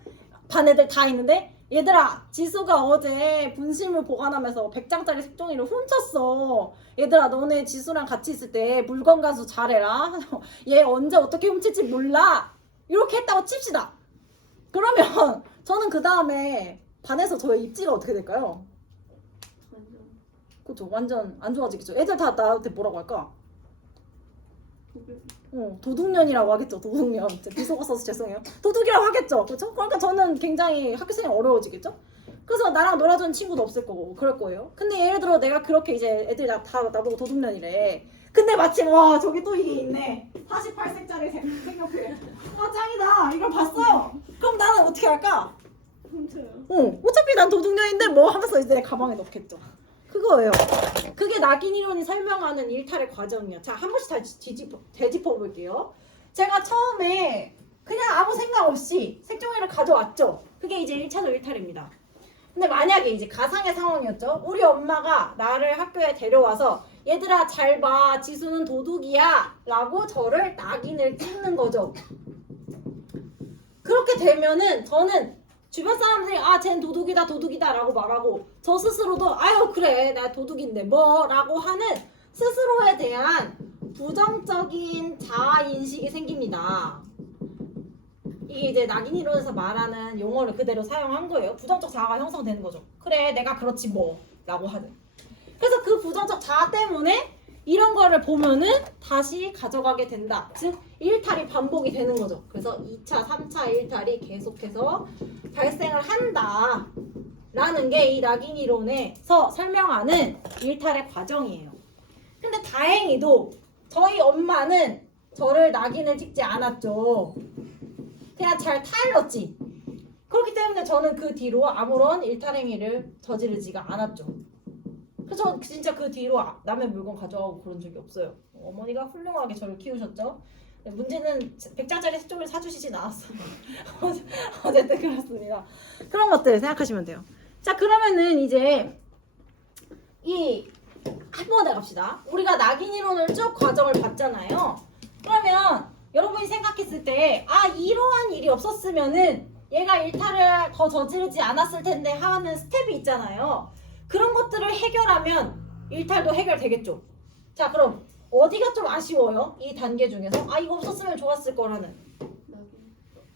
반 애들 다 있는데 얘들아 지수가 어제 분실물 보관하면서 100장짜리 색종이를 훔쳤어. 얘들아 너네 지수랑 같이 있을 때 물건 간수 잘해라. 얘 언제 어떻게 훔칠지 몰라. 이렇게 했다고 칩시다. 그러면 저는 그 다음에 반에서 저의 입지가 어떻게 될까요? 완전 그쵸 완전 안 좋아지겠죠. 애들 다 나한테 뭐라고 할까? 도둑년이라고 하겠죠. 도둑년. 비속어 써서 죄송해요. 도둑이라고 하겠죠. 그렇죠? 그러니까 저는 굉장히 학교 생활 어려워지겠죠. 그래서 나랑 놀아주는 친구도 없을 거고 그럴 거예요. 근데 예를 들어 내가 그렇게 이제 애들이 다 나보고 도둑년이래. 근데 마침 와 저기 또 이게 있네. 48색짜리 색연필. 와 짱이다. 이걸 봤어요. 그럼 나는 어떻게 할까? 훔쳐요. 어차피 난 도둑년인데 뭐 하면서 이제 내 가방에 넣겠죠. 그거예요. 그게 낙인 이론이 설명하는 일탈의 과정이야. 자, 한 번씩 다시 되짚어 볼게요. 제가 처음에 그냥 아무 생각 없이 색종이를 가져왔죠. 그게 이제 1차적 일탈입니다. 근데 만약에 이제 가상의 상황이었죠. 우리 엄마가 나를 학교에 데려와서 얘들아 잘 봐. 지수는 도둑이야. 라고 저를 낙인을 찍는 거죠. 그렇게 되면은 저는 주변 사람들이 아 쟨 도둑이다 라고 말하고 저 스스로도 아유 그래 나 도둑인데 뭐 라고 하는 스스로에 대한 부정적인 자아인식이 생깁니다. 이게 이제 낙인 이론에서 말하는 용어를 그대로 사용한 거예요. 부정적 자아가 형성되는 거죠. 그래 내가 그렇지 뭐 라고 하는. 그래서 그 부정적 자아 때문에 이런 거를 보면은 다시 가져가게 된다. 즉 일탈이 반복이 되는 거죠. 그래서 2차, 3차 일탈이 계속해서 발생을 한다 라는 게 이 낙인 이론에서 설명하는 일탈의 과정이에요. 근데 다행히도 저희 엄마는 저를 낙인을 찍지 않았죠. 그냥 잘 타일렀지. 그렇기 때문에 저는 그 뒤로 아무런 일탈 행위를 저지르지가 않았죠. 그래서 저 진짜 그 뒤로 남의 물건 가져가고 그런 적이 없어요. 어머니가 훌륭하게 저를 키우셨죠. 문제는 100장짜리 색종이를 사주시진 않았어요. 어쨌든 그렇습니다. 그런 것들 생각하시면 돼요. 자 그러면은 이제 이 한 번에 갑시다. 우리가 낙인 이론을 쭉 과정을 봤잖아요. 그러면 여러분이 생각했을 때 아 이러한 일이 없었으면은 얘가 일탈을 더 저지르지 않았을 텐데 하는 스텝이 있잖아요. 그런 것들을 해결하면 일탈도 해결되겠죠. 자 그럼 어디가 좀 아쉬워요? 이 단계 중에서 아 이거 없었으면 좋았을 거라는.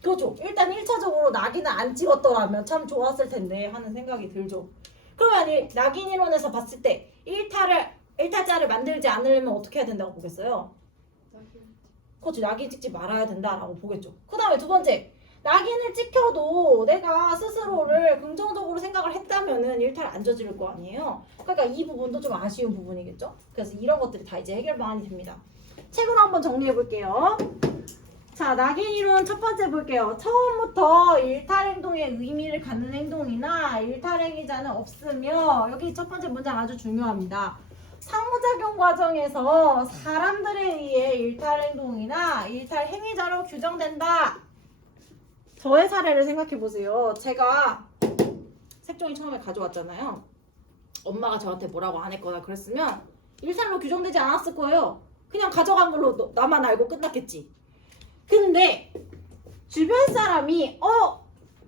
그렇죠. 일단 1차적으로 낙인을 안 찍었더라면 참 좋았을 텐데 하는 생각이 들죠. 그러면 이 낙인 이론에서 봤을 때 일탈자를 만들지 않으려면 어떻게 해야 된다고 보겠어요? 그렇죠. 낙인 찍지 말아야 된다라고 보겠죠. 그 다음에 두 번째 낙인을 찍혀도 내가 스스로를 긍정적으로 생각을 했다면은 일탈 안 저지를 거 아니에요. 그러니까 이 부분도 좀 아쉬운 부분이겠죠. 그래서 이런 것들이 다 이제 해결 방안이 됩니다. 책으로 한번 정리해 볼게요. 자, 낙인 이론 첫 번째 볼게요. 처음부터 일탈 행동에 의미를 갖는 행동이나 일탈 행위자는 없으며 여기 첫 번째 문장 아주 중요합니다. 상호작용 과정에서 사람들에 의해 일탈 행동이나 일탈 행위자로 규정된다. 저의 사례를 생각해 보세요. 제가 색종이 처음에 가져왔잖아요. 엄마가 저한테 뭐라고 안 했거나 그랬으면 일탈로 규정되지 않았을 거예요. 그냥 가져간 걸로 나만 알고 끝났겠지. 근데 주변 사람이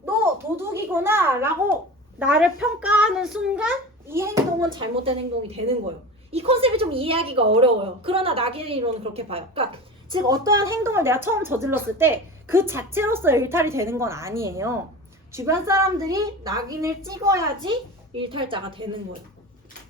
너 도둑이구나 라고 나를 평가하는 순간 이 행동은 잘못된 행동이 되는 거예요. 이 컨셉이 좀 이해하기가 어려워요. 그러나 낙인 이론은 그렇게 봐요. 그러니까 즉 어떠한 행동을 내가 처음 저질렀을 때 그 자체로서 일탈이 되는 건 아니에요. 주변 사람들이 낙인을 찍어야지 일탈자가 되는 거예요.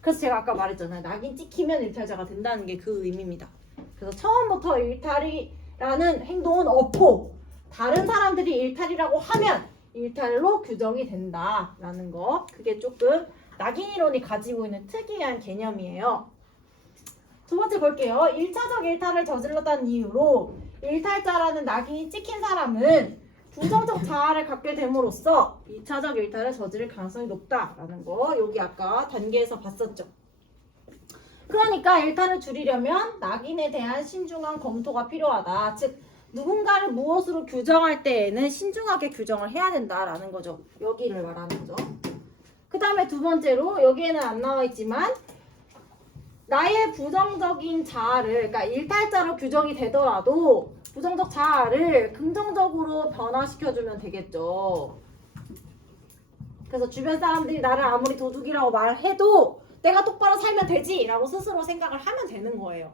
그래서 제가 아까 말했잖아요. 낙인 찍히면 일탈자가 된다는 게 그 의미입니다. 그래서 처음부터 일탈이라는 행동은 없고 다른 사람들이 일탈이라고 하면 일탈로 규정이 된다라는 거. 그게 조금 낙인 이론이 가지고 있는 특이한 개념이에요. 두 번째 볼게요. 1차적 일탈을 저질렀다는 이유로 일탈자라는 낙인이 찍힌 사람은 부정적 자아를 갖게 됨으로써 2차적 일탈을 저지를 가능성이 높다라는 거. 여기 아까 단계에서 봤었죠. 그러니까 일탈을 줄이려면 낙인에 대한 신중한 검토가 필요하다. 즉 누군가를 무엇으로 규정할 때에는 신중하게 규정을 해야 된다라는 거죠. 여기를 말하는 거죠. 그 다음에 두 번째로 여기에는 안 나와 있지만 나의 부정적인 자아를, 그러니까 일탈자로 규정이 되더라도 부정적 자아를 긍정적으로 변화시켜주면 되겠죠. 그래서 주변 사람들이 나를 아무리 도둑이라고 말해도 내가 똑바로 살면 되지 라고 스스로 생각을 하면 되는 거예요.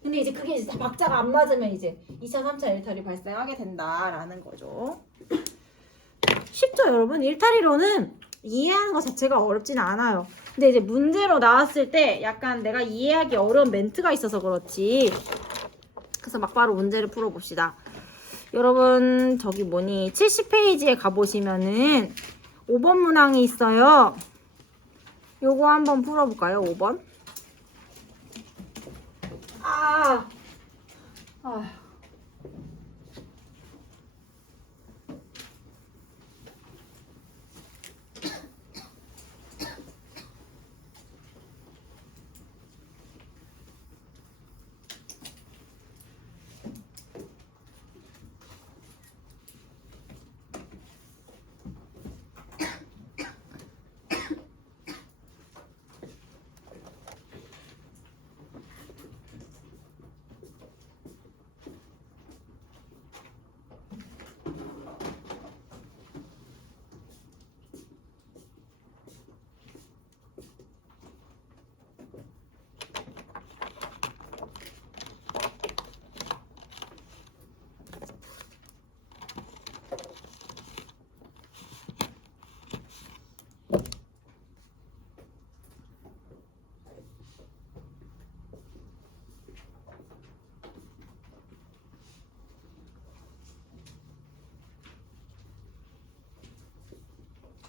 근데 이제 그게 이제 박자가 안 맞으면 이제 2차, 3차 일탈이 발생하게 된다라는 거죠. 쉽죠, 여러분? 일탈이론은 이해하는 것 자체가 어렵지는 않아요. 근데 이제 문제로 나왔을 때 약간 내가 이해하기 어려운 멘트가 있어서 그렇지. 그래서 막바로 문제를 풀어봅시다. 여러분 저기 70페이지에 가보시면은 5번 문항이 있어요. 요거 한번 풀어볼까요? 5번. 아.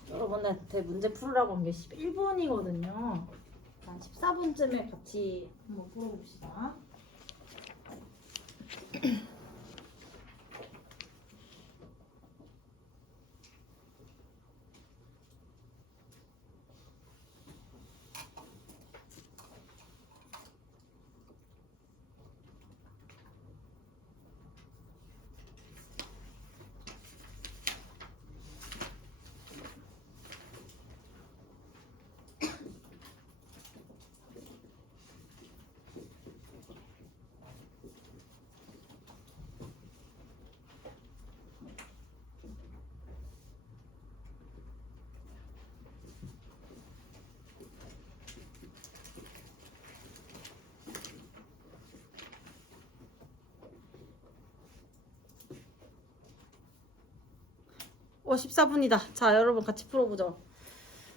여러분한테 문제 풀으라고 한 게 11분이거든요. 한 14분쯤에 같이 한번 풀어봅시다. 오, 14분이다. 자, 여러분 같이 풀어보죠.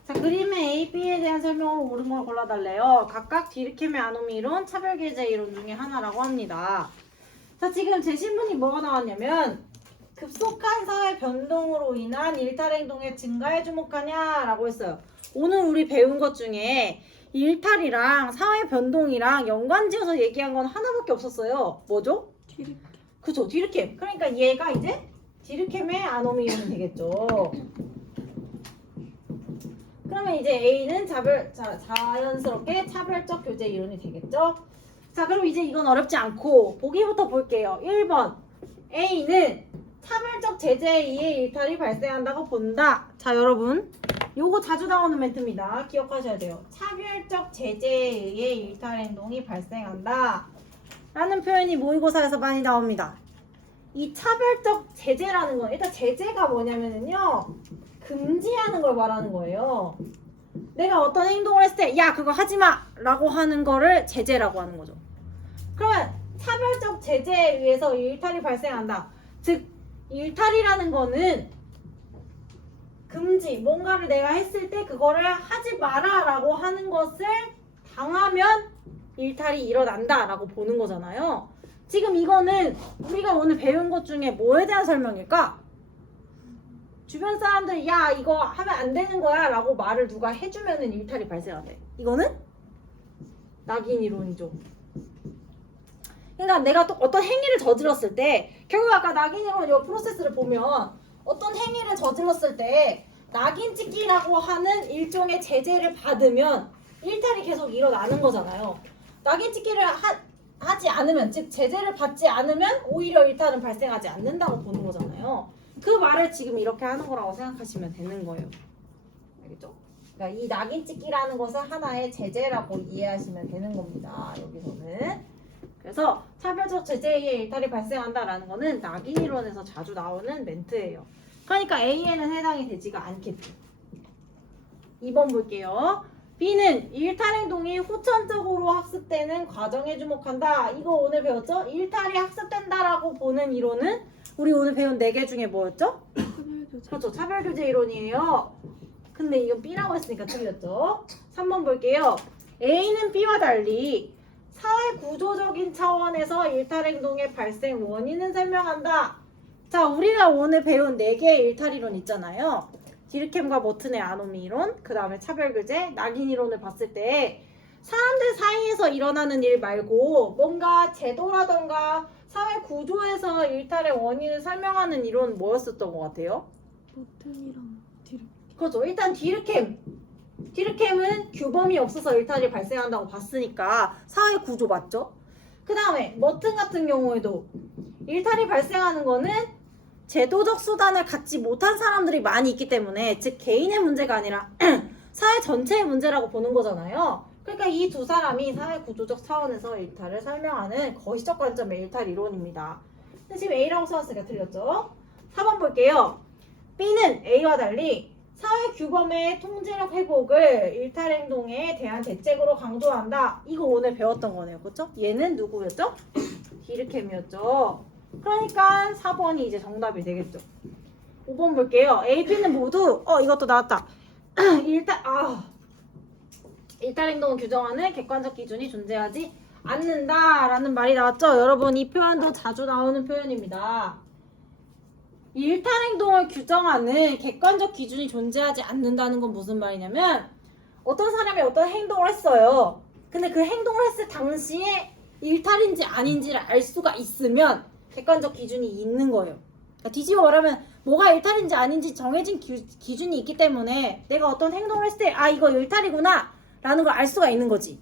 자, 그림의 A, B에 대한 설명으로 옳은 걸 골라달래요. 각각 디르케메 아노미 이론, 차별계제 이론 중에 하나라고 합니다. 자, 지금 제 신문이 뭐가 나왔냐면 급속한 사회 변동으로 인한 일탈 행동의 증가에 주목하냐라고 했어요. 오늘 우리 배운 것 중에 일탈이랑 사회 변동이랑 연관지어서 얘기한 건 하나밖에 없었어요. 뭐죠? 디르케. 그죠, 디르케. 그러니까 얘가 이제 디르케메 아노미 이론이 되겠죠. 그러면 이제 A는 자연스럽게 차별적 교제 이론이 되겠죠. 자, 그럼 이제 이건 어렵지 않고 보기부터 볼게요. 1번 A는 차별적 제재에 의해 일탈이 발생한다고 본다. 자, 여러분 요거 자주 나오는 멘트입니다. 기억하셔야 돼요. 차별적 제재에 의해 일탈 행동이 발생한다 라는 표현이 모의고사에서 많이 나옵니다. 이 차별적 제재라는 건 일단 제재가 뭐냐면요, 금지하는 걸 말하는 거예요. 내가 어떤 행동을 했을 때 야 그거 하지마 라고 하는 거를 제재라고 하는 거죠. 그러면 차별적 제재에 의해서 일탈이 발생한다. 즉 일탈이라는 거는 금지, 뭔가를 내가 했을 때 그거를 하지 마라 라고 하는 것을 당하면 일탈이 일어난다 라고 보는 거잖아요. 지금 이거는 우리가 오늘 배운 것 중에 뭐에 대한 설명일까? 주변 사람들이 야 이거 하면 안 되는 거야 라고 말을 누가 해주면은 일탈이 발생한대. 이거는 낙인 이론이죠. 그러니까 내가 또 어떤 행위를 저질렀을 때 결국 아까 낙인 이론 이 프로세스를 보면 어떤 행위를 저질렀을 때 낙인 찍기라고 하는 일종의 제재를 받으면 일탈이 계속 일어나는 거잖아요. 낙인 찍기를 하지 않으면, 즉 제재를 받지 않으면 오히려 일탈은 발생하지 않는다고 보는 거잖아요. 그 말을 지금 이렇게 하는 거라고 생각하시면 되는 거예요. 알겠죠? 그러니까 이 낙인 찍기라는 것은 하나의 제재라고 이해하시면 되는 겁니다. 여기서는. 그래서 차별적 제재에 의해 일탈이 발생한다라는 거는 낙인 이론에서 자주 나오는 멘트예요. 그러니까 A에는 해당이 되지가 않겠죠. 2번 볼게요. B는 일탈 행동이 후천적으로 학습되는 과정에 주목한다. 이거 오늘 배웠죠? 일탈이 학습된다라고 보는 이론은 우리 오늘 배운 4개 중에 뭐였죠? 그렇죠. 차별교제 이론이에요. 근데 이건 B라고 했으니까 틀렸죠. 3번 볼게요. A는 B와 달리 사회 구조적인 차원에서 일탈 행동의 발생 원인은 설명한다. 자, 우리가 오늘 배운 4개의 일탈 이론 있잖아요. 디르켐과 머튼의 아노미 이론, 그 다음에 차별교제, 낙인 이론을 봤을 때 사람들 사이에서 일어나는 일 말고 뭔가 제도라던가 사회 구조에서 일탈의 원인을 설명하는 이론은 뭐였었던 것 같아요? 버튼이랑 디르. 그렇죠. 일단 디르켐은 규범이 없어서 일탈이 발생한다고 봤으니까 사회 구조 맞죠? 그 다음에 머튼 같은 경우에도 일탈이 발생하는 거는 제도적 수단을 갖지 못한 사람들이 많이 있기 때문에, 즉 개인의 문제가 아니라 사회 전체의 문제라고 보는 거잖아요. 그러니까 이 두 사람이 사회 구조적 차원에서 일탈을 설명하는 거시적 관점의 일탈 이론입니다. 근데 지금 A라고 써놨으니까 틀렸죠? 4번 볼게요. B는 A와 달리 사회 규범의 통제력 회복을 일탈 행동에 대한 대책으로 강조한다. 이거 오늘 배웠던 거네요. 그렇죠? 얘는 누구였죠? 디르켐이었죠. 그러니까 4번이 이제 정답이 되겠죠. 5번 볼게요. A, B는 모두 이것도 나왔다. 일탈 행동을 규정하는 객관적 기준이 존재하지 않는다라는 말이 나왔죠. 여러분 이 표현도 자주 나오는 표현입니다. 일탈 행동을 규정하는 객관적 기준이 존재하지 않는다는 건 무슨 말이냐면 어떤 사람이 어떤 행동을 했어요. 근데 그 행동을 했을 당시에 일탈인지 아닌지를 알 수가 있으면 객관적 기준이 있는 거예요. 그러니까 뒤집어 말하면 뭐가 일탈인지 아닌지 정해진 기준이 있기 때문에 내가 어떤 행동을 했을 때 이거 일탈이구나 라는 걸 알 수가 있는 거지.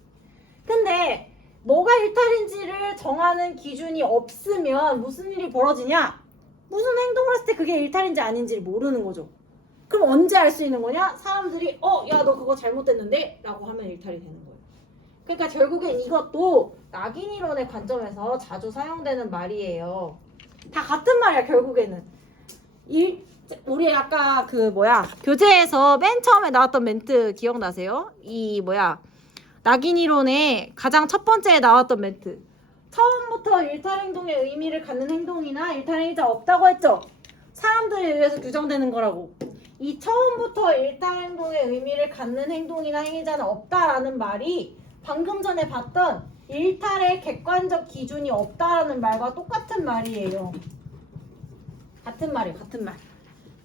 근데 뭐가 일탈인지를 정하는 기준이 없으면 무슨 일이 벌어지냐? 무슨 행동을 했을 때 그게 일탈인지 아닌지를 모르는 거죠. 그럼 언제 알 수 있는 거냐? 사람들이 야 너 그거 잘못됐는데? 라고 하면 일탈이 되는 거예요. 그러니까 결국엔 이것도 낙인 이론의 관점에서 자주 사용되는 말이에요. 다 같은 말이야 결국에는. 우리 아까 교재에서 맨 처음에 나왔던 멘트 기억나세요? 낙인 이론의 가장 첫 번째에 나왔던 멘트. 처음부터 일탈 행동의 의미를 갖는 행동이나 일탈 행위자 없다고 했죠? 사람들에 의해서 규정되는 거라고. 이 처음부터 일탈 행동의 의미를 갖는 행동이나 행위자는 없다라는 말이 방금 전에 봤던 일탈의 객관적 기준이 없다라는 말과 똑같은 말이에요. 같은 말이에요. 같은 말.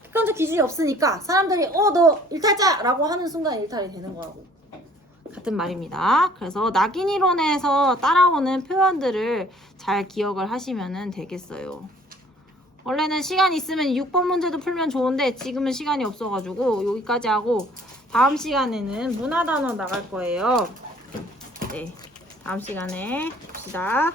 객관적 기준이 없으니까 사람들이 너 일탈자라고 하는 순간 일탈이 되는 거라고. 같은 말입니다. 그래서 낙인 이론에서 따라오는 표현들을 잘 기억을 하시면 되겠어요. 원래는 시간 있으면 6번 문제도 풀면 좋은데 지금은 시간이 없어가지고 여기까지 하고 다음 시간에는 문화 단어 나갈 거예요. 네, 다음 시간에 봅시다.